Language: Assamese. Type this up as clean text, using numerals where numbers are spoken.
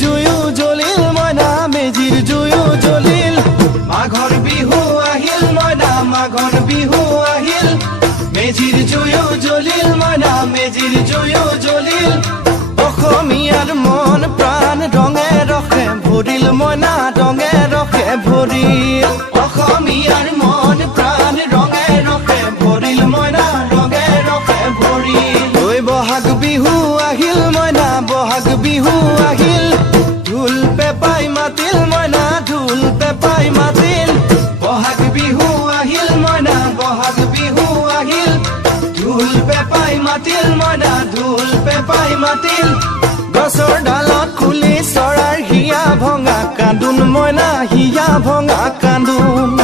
জুয়ো জ্বলিল মইনা মেজিৰ জুয়ো জ্বলিল মাঘৰ বিহু আহিল মইনা মাঘৰ বিহু আহিল মেজিৰ জুয়ো জ্বলিল মইনা মেজিৰ জুয়ো জ্বলিল অসমীয়াৰ মন প্ৰাণ ৰঙে ৰখে ভৰিল মইনা ৰঙে ৰখে ভৰিল অসমীয়াৰ মন প্ৰাণ ৰঙে ৰখে ভৰিল মইনা ৰঙে ৰখে ভৰিল ঐ বহাগ বিহু আহিল মইনা বহাগ বিহু আহিল ঢোল পেপাই মাতিল মইনা ঢোল পেপাই মাতিল বহাগ বিহু আহিল মইনা বহাগ বিহু আহিল ঢোল পেপাই মাতিল মইনা ঢোল পেপাই মাতিল গছৰ ডালত খুলি চৰাৰ হিয়া ভঙা কান্দোন মইনা হিয়া ভঙা কান্দোন